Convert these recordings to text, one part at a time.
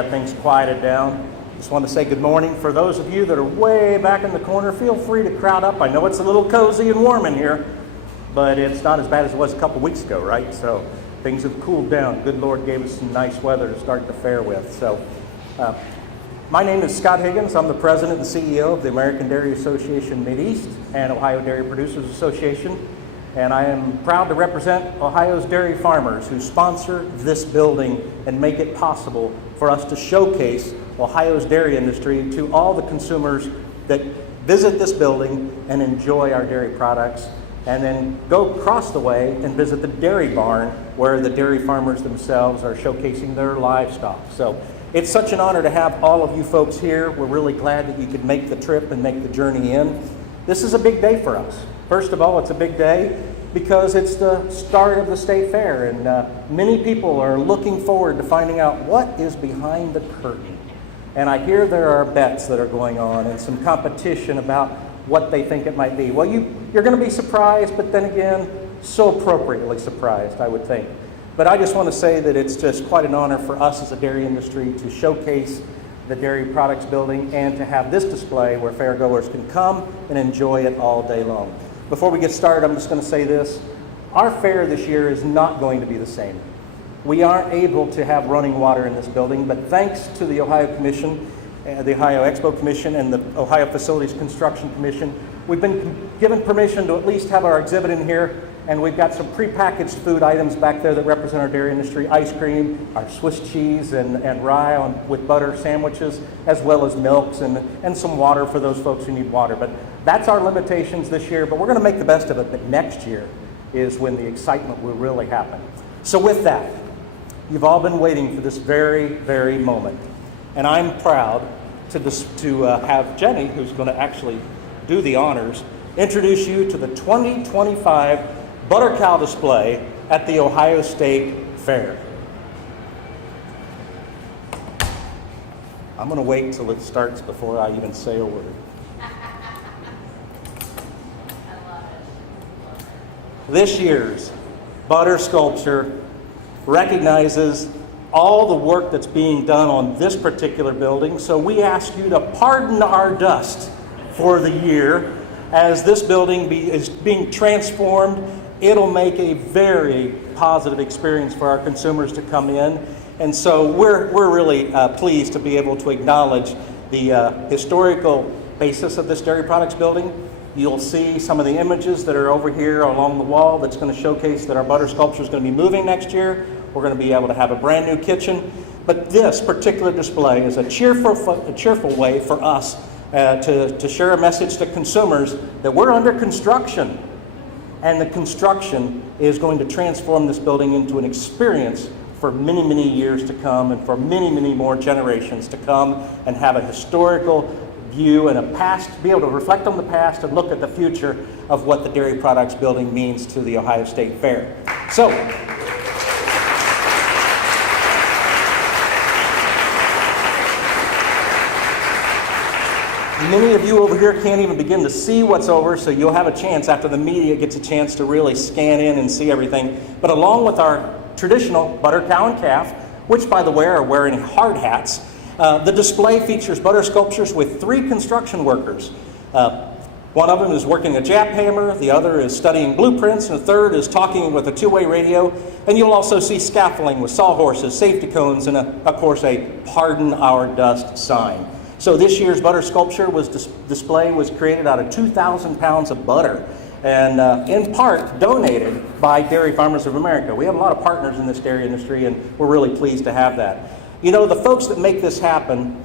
Things quieted down. Just want to say good morning. For those of you that are way back in the corner, feel free to crowd up. I know it's a little cozy and warm in here, but it's not as bad as it was a couple weeks ago, right? So things have cooled down. Good Lord gave us some nice weather to start the fair with. So my name is Scott Higgins. I'm the president and CEO of the American Dairy Association Mideast and Ohio Dairy Producers Association. And I am proud to represent Ohio's dairy farmers who sponsor this building and make it possible for us to showcase Ohio's dairy industry to all the consumers that visit this building and enjoy our dairy products, and then go across the way and visit the dairy barn where the dairy farmers themselves are showcasing their livestock. So it's such an honor to have all of you folks here. We're really glad that you could make the trip and make the journey in. This is a big day for us. First of all, it's a big day because it's the start of the state fair, and many people are looking forward to finding out what is behind the curtain. And I hear there are bets that are going on and some competition about what they think it might be. Well, you're going to be surprised, but then again, so appropriately surprised, I would think. But I just want to say that it's just quite an honor for us as a dairy industry to showcase the Dairy Products Building and to have this display where fairgoers can come and enjoy it all day long. Before we get started, I'm just going to say this. Our fair this year is not going to be the same. We aren't able to have running water in this building, but thanks to the Ohio Commission, the Ohio Expo Commission, and the Ohio Facilities Construction Commission, we've been given permission to at least have our exhibit in here, and we've got some prepackaged food items back there that represent our dairy industry: ice cream, our Swiss cheese and rye with butter sandwiches, as well as milks and some water for those folks who need water. But that's our limitations this year, but we're going to make the best of it. But next year is when the excitement will really happen. So with that, you've all been waiting for this very, very moment. And I'm proud to have Jenny, who's going to actually do the honors, introduce you to the 2025 Butter Cow display at the Ohio State Fair. I'm going to wait till it starts before I even say a word. This year's butter sculpture recognizes all the work that's being done on this particular building, so we ask you to pardon our dust for the year. As this building is being transformed, it'll make a very positive experience for our consumers to come in. And so we're really pleased to be able to acknowledge the historical basis of this Dairy Products Building. You'll see some of the images that are over here along the wall that's going to showcase that our butter sculpture is going to be moving next year. We're going to be able to have a brand new kitchen. But this particular display is a cheerful way for us to share a message to consumers that we're under construction. And the construction is going to transform this building into an experience for many, many years to come, and for many, many more generations to come, and have a historical view and a past, be able to reflect on the past and look at the future of what the Dairy Products Building means to the Ohio State Fair. So, many of you over here can't even begin to see what's over, so you'll have a chance after the media gets a chance to really scan in and see everything. But along with our traditional butter cow and calf, which by the way are wearing hard hats, the display features butter sculptures with 3 construction workers. One of them is working a jackhammer, the other is studying blueprints, and the third is talking with a 2-way radio. And you'll also see scaffolding with sawhorses, safety cones, and of course a "Pardon Our Dust" sign. So this year's butter sculpture display was created out of 2,000 pounds of butter, and in part donated by Dairy Farmers of America. We have a lot of partners in this dairy industry, and we're really pleased to have that. You know, the folks that make this happen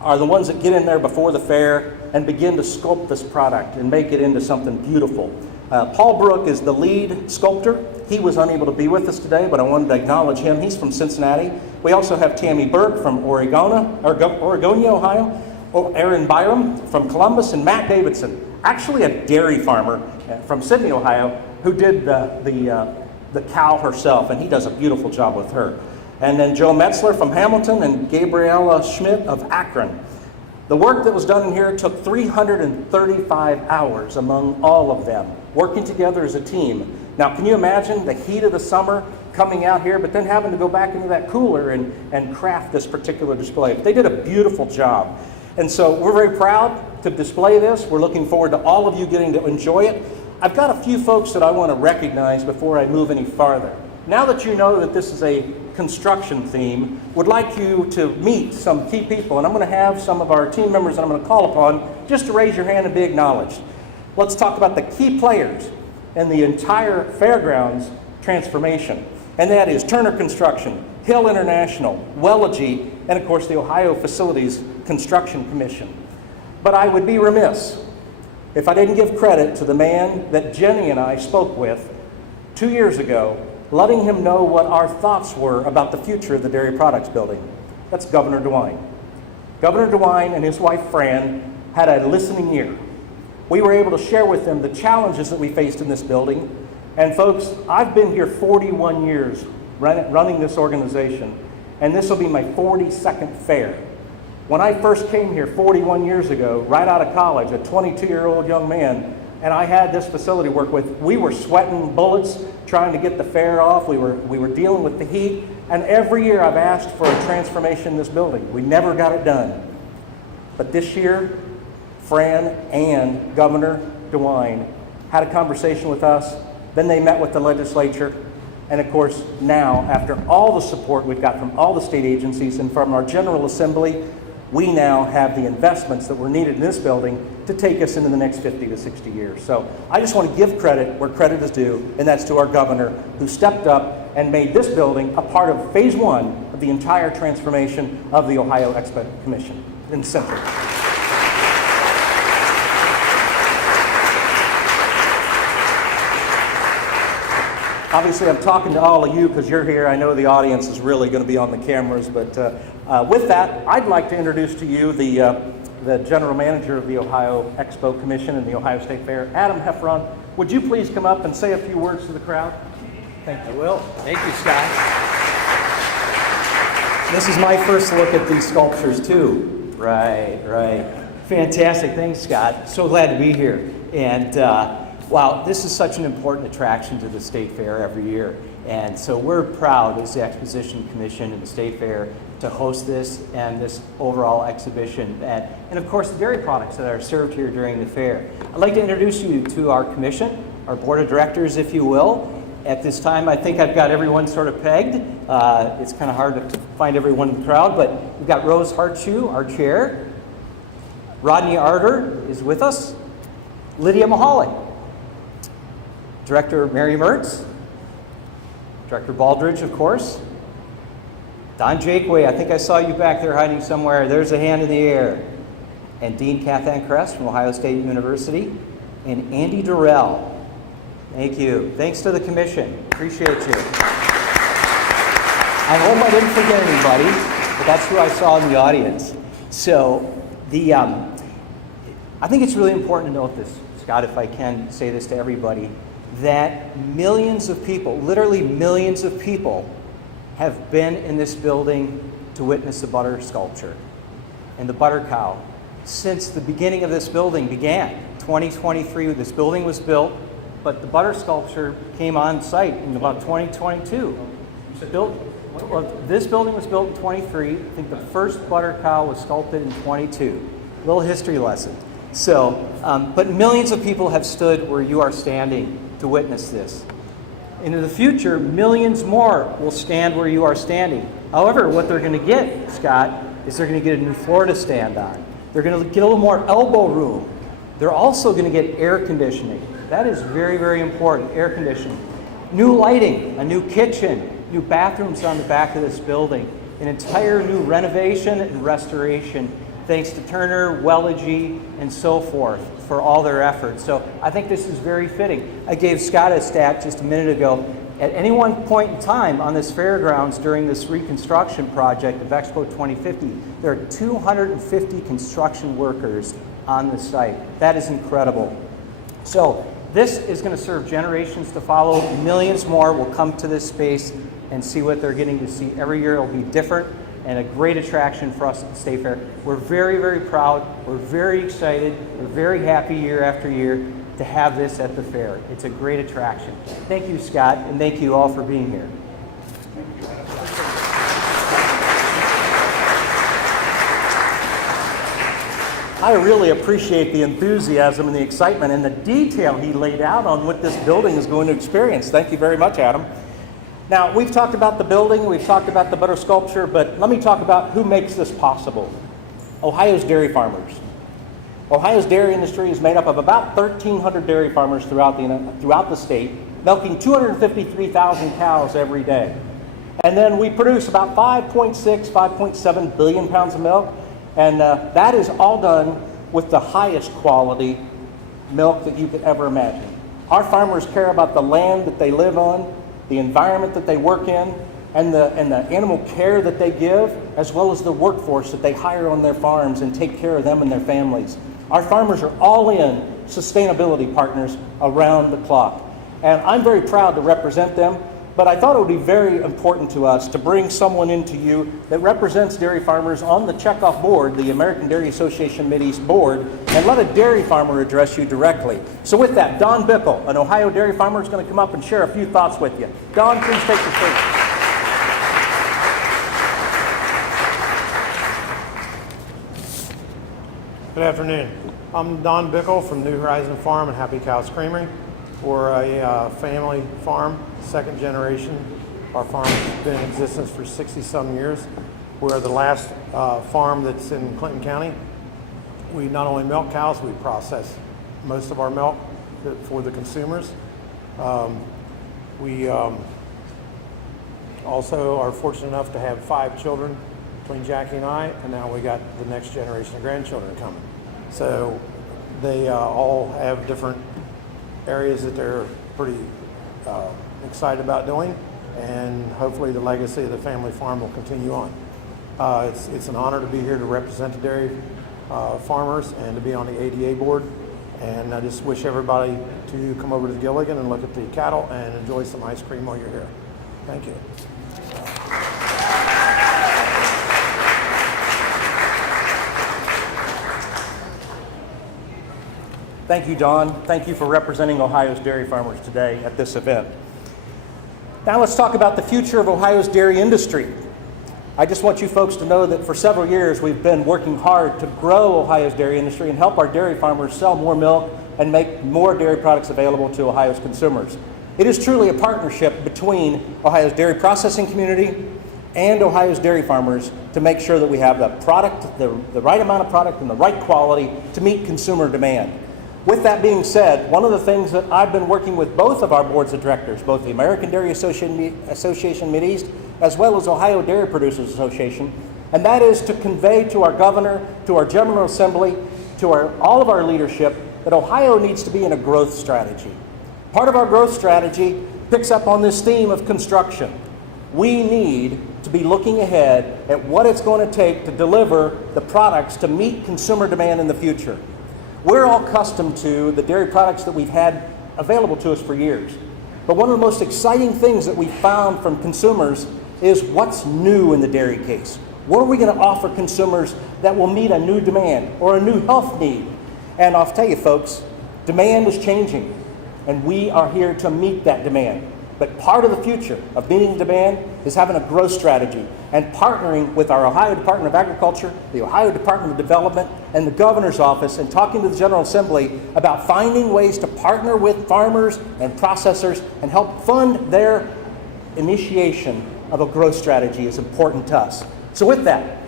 are the ones that get in there before the fair and begin to sculpt this product and make it into something beautiful. Paul Brook is the lead sculptor. He was unable to be with us today, but I wanted to acknowledge him. He's from Cincinnati. We also have Tammy Burke from Oregonia, Ohio, Aaron Byram from Columbus, and Matt Davidson, actually a dairy farmer from Sydney, Ohio, who did the cow herself, and he does a beautiful job with her. And then Joe Metzler from Hamilton and Gabriella Schmidt of Akron. The work that was done in here took 335 hours among all of them, working together as a team Now, can you imagine the heat of the summer coming out here, but then having to go back into that cooler and craft this particular display? But they did a beautiful job. And so we're very proud to display this. We're looking forward to all of you getting to enjoy it. I've got a few folks that I want to recognize before I move any farther. Now that you know that this is a construction theme, would like you to meet some key people, and I'm going to have some of our team members that I'm going to call upon just to raise your hand and be acknowledged. Let's talk about the key players in the entire fairgrounds transformation, and that is Turner Construction, Hill International, Wellegy, and of course the Ohio Facilities Construction Commission. But I would be remiss if I didn't give credit to the man that Jenny and I spoke with 2 years ago, letting him know what our thoughts were about the future of the Dairy Products Building. That's Governor DeWine. Governor DeWine and his wife Fran had a listening ear. We were able to share with them the challenges that we faced in this building. And folks, I've been here 41 years running this organization, and this will be my 42nd fair. When I first came here 41 years ago, right out of college, a 22-year-old young man, and I had this facility to work with, we were sweating bullets trying to get the fair off. We were dealing with the heat, and every year I've asked for a transformation in this building. We never got it done. But this year, Fran and Governor DeWine had a conversation with us. Then they met with the legislature. And of course, now, after all the support we've got from all the state agencies and from our General Assembly, we now have the investments that were needed in this building to take us into the next 50 to 60 years. So I just want to give credit where credit is due, and that's to our governor, who stepped up and made this building a part of phase 1 of the entire transformation of the Ohio Expo Commission in Central. Obviously, I'm talking to all of you because you're here. I know the audience is really going to be on the cameras, but with that, I'd like to introduce to you the General Manager of the Ohio Expo Commission and the Ohio State Fair, Adam Heffron. Would you please come up and say a few words to the crowd? Thank you. I will. Thank you, Scott. This is my first look at these sculptures, too. Right. Fantastic. Thanks, Scott. So glad to be here. And wow, this is such an important attraction to the State Fair every year. And so we're proud as the Exposition Commission and the State Fair to host this and this overall exhibition. And of course, the dairy products that are served here during the fair. I'd like to introduce you to our commission, our board of directors, if you will. At this time, I think I've got everyone sort of pegged. It's kind of hard to find everyone in the crowd, but we've got Rose Hartshoe, our chair. Rodney Arter is with us. Lydia Mahalik. Director Mary Mertz, Director Baldridge, of course. Don Jakeway, I think I saw you back there hiding somewhere. There's a hand in the air. And Dean Kathan Kress from Ohio State University. And Andy Durrell. Thank you. Thanks to the commission. Appreciate you. I hope I didn't forget anybody, but that's who I saw in the audience. So I think it's really important to note this, Scott, if I can say this to everybody, that millions of people, literally millions of people, have been in this building to witness the butter sculpture and the butter cow since the beginning of this building began. 2023, this building was built, but the butter sculpture came on site in about 2022. This building was built in 23. I think the first butter cow was sculpted in 22. Little history lesson. So, but millions of people have stood where you are standing to witness this. And in the future, millions more will stand where you are standing. However, what they're going to get, Scott, is they're going to get a new floor to stand on. They're going to get a little more elbow room. They're also going to get air conditioning. That is very, very important, air conditioning. New lighting, a new kitchen, new bathrooms on the back of this building, an entire new renovation and restoration, thanks to Turner, Wellegy, and so forth for all their efforts. So I think this is very fitting. I gave Scott a stat just a minute ago. At any one point in time on this fairgrounds during this reconstruction project of Expo 2050, there are 250 construction workers on the site. That is incredible. So this is going to serve generations to follow. Millions more will come to this space and see what they're getting to see. Every year it'll be different and a great attraction for us at the State Fair. We're very, very proud. We're very excited. We're very happy year after year to to have this at the fair. It's a great attraction. Thank you, Scott, and thank you all for being here. I really appreciate the enthusiasm and the excitement and the detail he laid out on what this building is going to experience. Thank you very much, Adam. Now, we've talked about the building, we've talked about the butter sculpture, but let me talk about who makes this possible. Ohio's dairy farmers. Ohio's dairy industry is made up of about 1,300 dairy farmers throughout the state, milking 253,000 cows every day. And then we produce about 5.6, 5.7 billion pounds of milk, and that is all done with the highest quality milk that you could ever imagine. Our farmers care about the land that they live on, the environment that they work in, and the animal care that they give, as well as the workforce that they hire on their farms and take care of them and their families. Our farmers are all in sustainability partners around the clock. And I'm very proud to represent them, but I thought it would be very important to us to bring someone into you that represents dairy farmers on the checkoff board, the American Dairy Association Mideast board, and let a dairy farmer address you directly. So with that, Don Bickle, an Ohio dairy farmer, is going to come up and share a few thoughts with you. Don, please take the stage. Good afternoon. I'm Don Bickle from New Horizon Farm and Happy Cows Creamery. We're a family farm, second generation. Our farm has been in existence for 60-some years. We're the last farm that's in Clinton County. We not only milk cows, we process most of our milk for the consumers. We also are fortunate enough to have 5 children between Jackie and I, and now we got the next generation of grandchildren coming. So they all have different areas that they're pretty excited about doing, and hopefully the legacy of the family farm will continue on. It's an honor to be here to represent the dairy farmers and to be on the ADA board, and I just wish everybody to come over to Gilligan and look at the cattle and enjoy some ice cream while you're here. Thank you. Thank you, Don. Thank you for representing Ohio's dairy farmers today at this event. Now let's talk about the future of Ohio's dairy industry. I just want you folks to know that for several years we've been working hard to grow Ohio's dairy industry and help our dairy farmers sell more milk and make more dairy products available to Ohio's consumers. It is truly a partnership between Ohio's dairy processing community and Ohio's dairy farmers to make sure that we have the product, the right amount of product and the right quality to meet consumer demand. With that being said, one of the things that I've been working with both of our boards of directors, both the American Dairy Association Mideast, as well as Ohio Dairy Producers Association, and that is to convey to our governor, to our General Assembly, to all of our leadership, that Ohio needs to be in a growth strategy. Part of our growth strategy picks up on this theme of construction. We need to be looking ahead at what it's going to take to deliver the products to meet consumer demand in the future. We're all accustomed to the dairy products that we've had available to us for years. But one of the most exciting things that we found from consumers is what's new in the dairy case. What are we going to offer consumers that will meet a new demand or a new health need? And I'll tell you folks, demand is changing, and we are here to meet that demand. But part of the future of meeting demand is having a growth strategy and partnering with our Ohio Department of Agriculture, the Ohio Department of Development, and the Governor's Office, and talking to the General Assembly about finding ways to partner with farmers and processors and help fund their initiation of a growth strategy is important to us. So with that,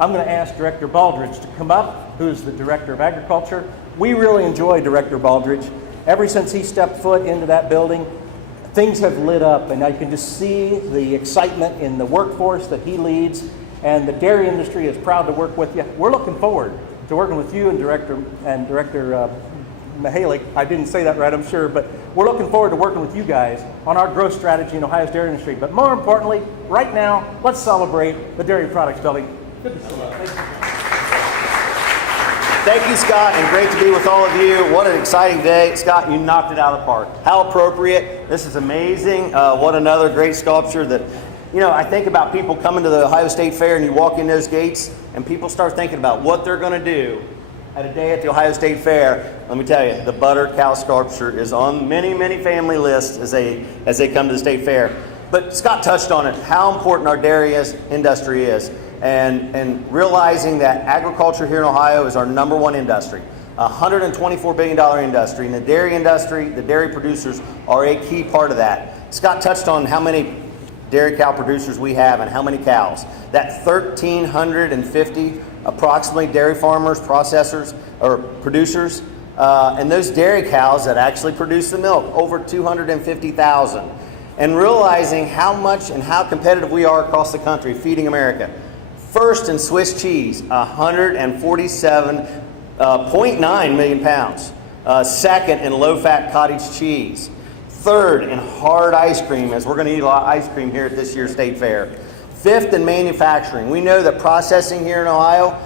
I'm going to ask Director Baldridge to come up, who's the Director of Agriculture. We really enjoy Director Baldridge. Ever since he stepped foot into that building, things have lit up, and I can just see the excitement in the workforce that he leads, and the dairy industry is proud to work with you. We're looking forward to working with you and Director Mihalik. I didn't say that right, I'm sure, but we're looking forward to working with you guys on our growth strategy in Ohio's dairy industry. But more importantly, right now, let's celebrate the dairy products building. Good to see you. Thank you. Thank you, Scott, and great to be with all of you. What an exciting day. Scott, you knocked it out of the park. How appropriate. This is amazing. What another great sculpture that, you know, I think about people coming to the Ohio State Fair and you walk in those gates and people start thinking about what they're going to do at a day at the Ohio State Fair, let me tell you, the butter cow sculpture is on many, many family lists as they come to the State Fair. But Scott touched on it, how important our dairy industry is, and realizing that agriculture here in Ohio is our #1 industry, a $124 billion industry, and the dairy industry, the dairy producers are a key part of that. Scott touched on how many dairy cow producers we have and how many cows. That 1,350 approximately dairy farmers, processors, or producers, and those dairy cows that actually produce the milk, over 250,000. And realizing how much and how competitive we are across the country feeding America. First in Swiss cheese, 147.9 million pounds. Second in low-fat cottage cheese. Third in hard ice cream, as we're going to eat a lot of ice cream here at this year's State Fair. Fifth in manufacturing. We know that processing here in Ohio,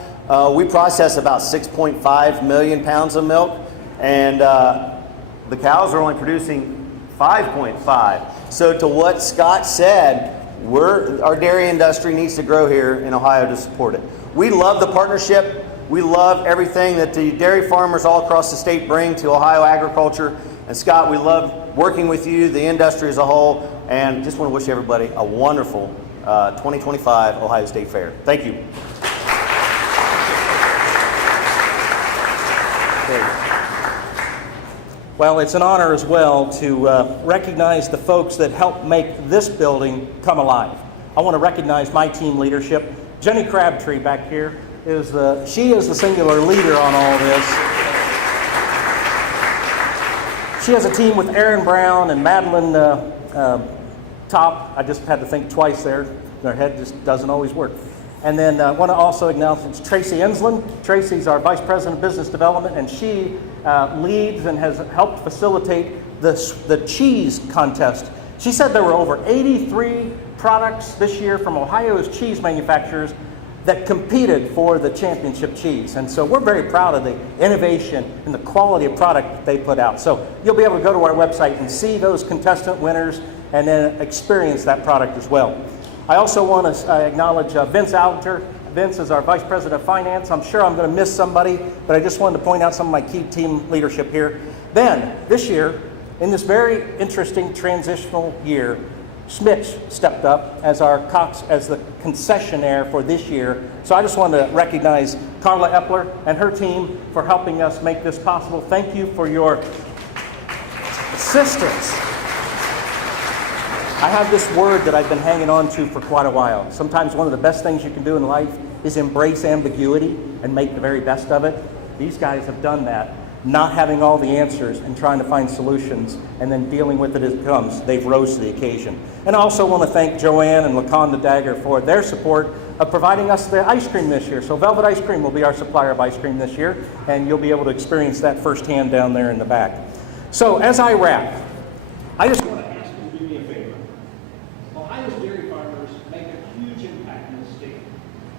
we process about 6.5 million pounds of milk, and the cows are only producing 5.5. So to what Scott said, our dairy industry needs to grow here in Ohio to support it. We love the partnership. We love everything that the dairy farmers all across the state bring to Ohio agriculture. And Scott, we love working with you, the industry as a whole, and just want to wish everybody a wonderful 2025 Ohio State Fair. Thank you. Well, it's an honor as well to recognize the folks that helped make this building come alive. I want to recognize my team leadership. Jenny Crabtree back here she is the singular leader on all this. She has a team with Aaron Brown and Madeline Top. I just had to think twice there. Their head just doesn't always work. And then I want to also acknowledge Tracy Enslin. Tracy's our Vice President of Business Development, and she leads and has helped facilitate the cheese contest. She said there were over 83 products this year from Ohio's cheese manufacturers that competed for the championship cheese. And so we're very proud of the innovation and the quality of product that they put out. So you'll be able to go to our website and see those contestant winners and then experience that product as well. I also want to acknowledge Vince Alger. Vince is our Vice President of Finance. I'm sure I'm going to miss somebody, but I just wanted to point out some of my key team leadership here. Then, this year, in this very interesting transitional year, Smitch stepped up as the concessionaire for this year. So I just wanted to recognize Carla Epler and her team for helping us make this possible. Thank you for your assistance. I have this word that I've been hanging on to for quite a while. Sometimes one of the best things you can do in life is embrace ambiguity and make the very best of it. These guys have done that, not having all the answers and trying to find solutions and then dealing with it as it comes. They've rose to the occasion. And I also want to thank Joanne and Laconda Dagger for their support of providing us the ice cream this year. So Velvet Ice Cream will be our supplier of ice cream this year, and you'll be able to experience that firsthand down there in the back. So as I wrap, I just want to ask you to do me a favor. Ohio's dairy farmers make a huge impact in the state.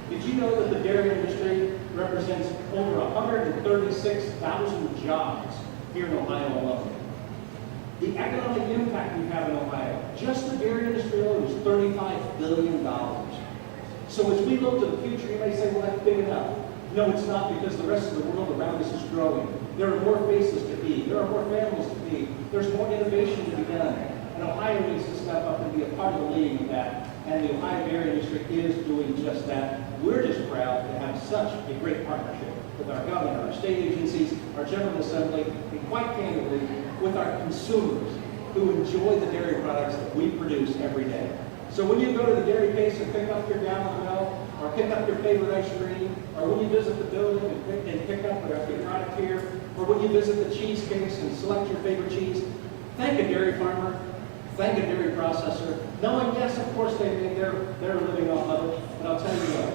Did you know that the dairy industry represents over 136,000 jobs here in Ohio alone? The economic impact we have in Ohio, just the dairy industry alone, is $35 billion. So as we look to the future, you may say, well, that's big enough. No, it's not, because the rest of the world around us is growing. There are more faces to feed. There are more families to feed. There's more innovation to be done. And Ohio needs to step up and be a part of the leading of that. And the Ohio dairy industry is doing just that. We're just proud to have such a great partnership with our governor, our state agencies, our General Assembly, and quite candidly, with our consumers who enjoy the dairy products that we produce every day. So when you go to the dairy case and pick up your gallon of milk, or pick up your favorite ice cream, or when you visit the building and pick up your product here, or when you visit the cheese case and select your favorite cheese, thank a dairy farmer, thank a dairy processor, knowing, yes, of course, they make their living off of it, but I'll tell you what,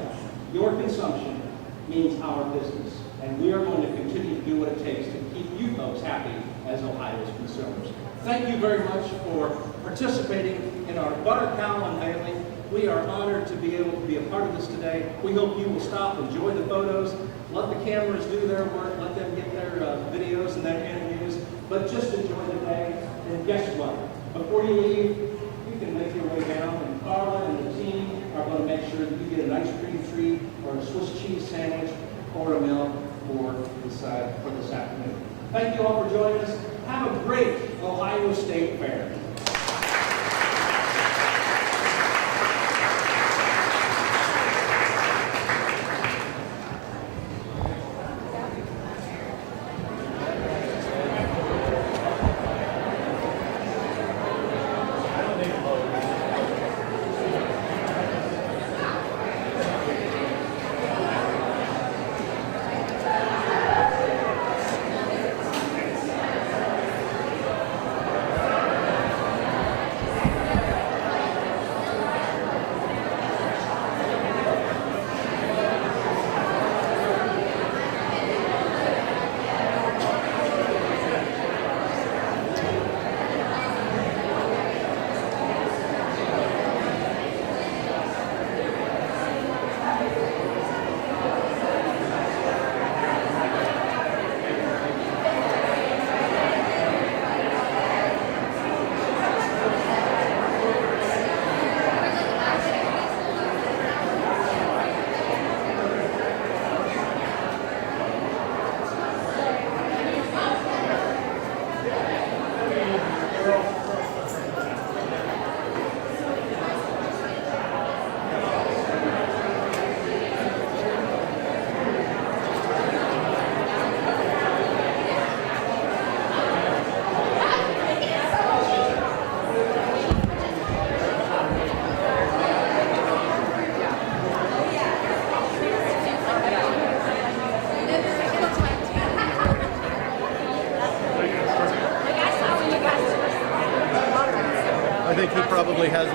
your consumption means our business, and we are going to continue to do what it takes to keep you folks happy as Ohio's consumers. Thank you very much for participating in our butter cow unveiling. We are honored to be able to be a part of this today. We hope you will stop, enjoy the photos, let the cameras do their work, let them get their videos and their interviews, but just enjoy the day. And guess what? Before you leave, you can make your way down, and Carla and the team are going to make sure that you get an ice cream treat or a Swiss cheese sandwich or a milk for the actually has one